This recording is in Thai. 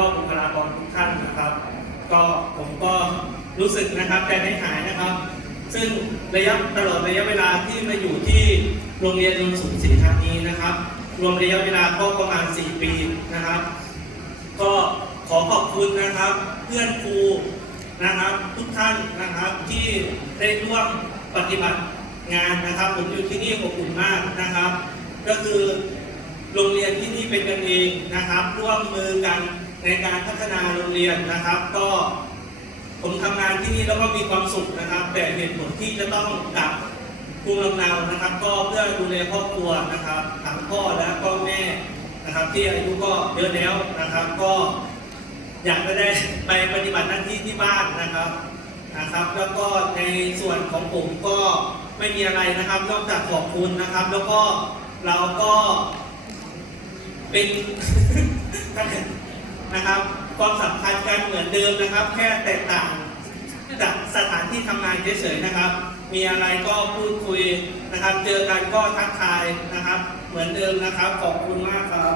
ก็บุคลากรทุกท่านนะครับ ก็ผมก็รู้สึกนะครับใจไม่หายนะครับ ซึ่งระยะตลอดระยะเวลาที่มาอยู่ที่โรงเรียนนนท์สูงศรีธานีนะครับ รวมระยะเวลาก็ประมาณ 4 ปีนะครับ ก็ขอขอบคุณนะครับ เพื่อนครูนะครับทุกท่านนะครับที่ได้ร่วมปฏิบัติงานนะครับ ผมอยู่ที่นี่อบอุ่นมากนะครับ ก็คือโรงเรียนที่นี่เป็นกันเองนะครับ ร่วมมือกัน ในการพัฒนาโรงเรียนนะครับ ก็ผมทำงานที่นี่แล้วก็มีความสุขนะครับ แต่เหตุผลที่จะต้องกลับภูมิลำเนานะครับ ก็เพื่อดูแลครอบครัวนะครับทั้งพ่อและก็แม่นะครับ ที่อายุก็เยอะแล้วนะครับ ก็อยากจะได้ไปปฏิบัติหน้าที่ที่บ้านนะครับนะครับ แล้วก็ในส่วนของผมก็ไม่มีอะไรนะครับนอกจากขอบคุณนะครับ แล้วก็เราก็เป็น นะครับ ความสัมพันธ์กันเหมือนเดิมนะครับ แค่แตกต่างจากสถานที่ทำงานเฉยๆนะครับ มีอะไรก็พูดคุยนะครับ เจอกันก็ทักทายนะครับ เหมือนเดิมนะครับ ขอบคุณมากครับ